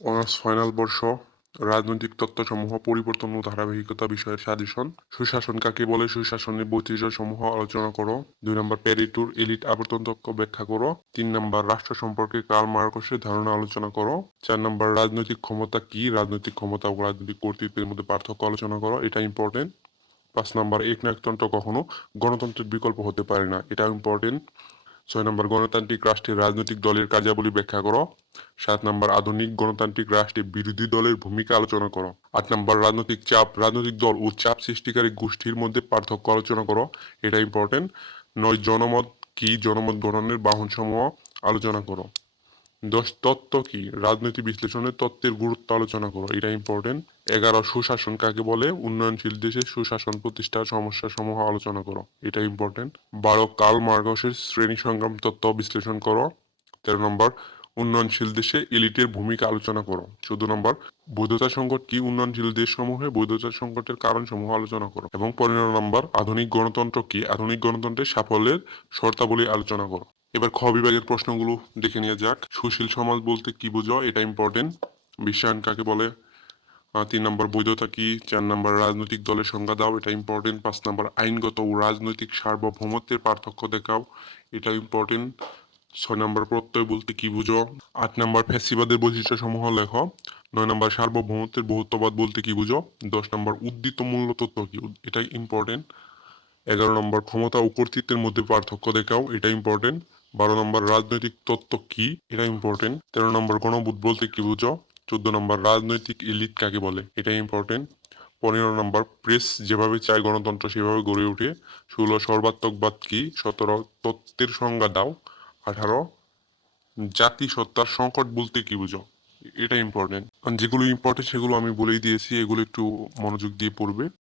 Honours final বর্ষ রাজনৈতিক তত্ত্বসমূহ পরিবর্তন ও ধারাবাহিকতা বিষয়ের সাজেশন। সুশাসন কাকে বলে, সুশাসনের বৈচিত্র্যসমূহ আলোচনা করো। 2 নম্বর প্যারিটুর এলিট আবর্তন তত্ত্ব ব্যাখ্যা করো। 3 নম্বর রাষ্ট্র সম্পর্কে কার্ল মার্কসের ধারণা আলোচনা করো। 4 নম্বর রাজনৈতিক ক্ষমতা কি, রাজনৈতিক ক্ষমতা ও রাজনৈতিক কর্তৃত্বের মধ্যে পার্থক্য আলোচনা করো, এটা ইম্পর্টেন্ট। 5 নম্বর একনায়কতন্ত্র কখনো গণতন্ত্রের বিকল্প হতে পারে না, এটা ইম্পর্টেন্ট। 6 নম্বর গণতান্ত্রিক রাষ্ট্রের রাজনৈতিক দলের কার্যাবলী ব্যাখ্যা করো। 7 নম্বর আধুনিক গণতান্ত্রিক রাষ্ট্রে বিরোধী দলের ভূমিকা আলোচনা করো। 8 নম্বর রাজনৈতিক চাপ, রাজনৈতিক দল ও চাপ সৃষ্টিকারী গোষ্ঠীর মধ্যে পার্থক্য আলোচনা করো, এটা ইম্পর্টেন্ট। 9 জনমত কি, জনমত গঠনের বাহনসমূহ আলোচনা করো। 10 তত্ত্ব কি, রাজনৈতিক বিশ্লেষণের তত্ত্বের গুরুত্ব আলোচনা করো, এটা ইম্পর্টেন্ট। 11 সুশাসন কাকে বলে, উন্নয়নশীল দেশে সুশাসন প্রতিষ্ঠার সমস্যা সমূহ আলোচনা করো, এটা ইম্পর্টেন্ট। 12 কার্ল মার্কসের শ্রেণী সংগ্রাম তত্ত্ব বিশ্লেষণ করো। 13 নম্বর উন্নয়নশীল দেশে এলিটের ভূমিকা আলোচনা করো। 14 নম্বর বৈধতা সংকট কি, উন্নয়নশীল দেশসমূহে বৈধতা সংকটের কারণ সমূহ আলোচনা করো। এবং 15 নম্বর আধুনিক গণতন্ত্র কি, আধুনিক গণতন্ত্রের সাফল্যের শর্তাবলী আলোচনা করো। এবার খ বিভাগের প্রশ্নগুলো দেখে নিয়ে যাক। সুশীল সমাজ বলতে কি বুঝো, এটা ইম্পর্টেন্ট। বিশ্বায়ন কাকে বলে। 3 নম্বর বৈধতা কি। 4 নম্বর রাজনৈতিক দলের সংজ্ঞা দাও, এটা ইম্পর্টেন্ট। 5 নম্বর আইনগত ও রাজনৈতিক সার্বভৌমত্বের পার্থক্য দেখাও, এটা ইম্পর্টেন্ট। 6 নম্বর প্রত্যয় বলতে কি বুঝো। 8 নম্বর ফ্যাসিবাদের বৈশিষ্ট্য সমূহ লেখো। 9 নম্বর সার্বভৌমত্বের বহুত্ববাদ বলতে কি বুঝো। 10 নম্বর উদ্দীত মূল্য তত্ত্ব কি, এটা ইম্পর্টেন্ট। 11 নম্বর ক্ষমতা ও কর্তৃত্বের মধ্যে পার্থক্য দেখাও, এটা ইম্পর্টেন্ট। 12 নম্বর রাজনৈতিক তত্ত্ব কি, এটা ইম্পর্টেন্ট। 13 নম্বর গণভোট বলতে কি বুঝো। 14 নম্বর রাজনৈতিক এলিট কাকে বলে, এটা ইম্পর্টেন্ট। 15 নম্বর প্রেস যেভাবে চায় গণতন্ত্র সেভাবে গড়ে ওঠে। 16 সর্বাত্মকবাদ কি। 17 তত্ত্বের সংজ্ঞা দাও। 18 জাতিসত্তার সংকট বলতে কি বুঝো, এটা ইম্পর্টেন্ট। যেগুলো ইম্পর্টেন্ট সেগুলো আমি বলেই দিয়েছি, এগুলো একটু মনোযোগ দিয়ে পড়বে।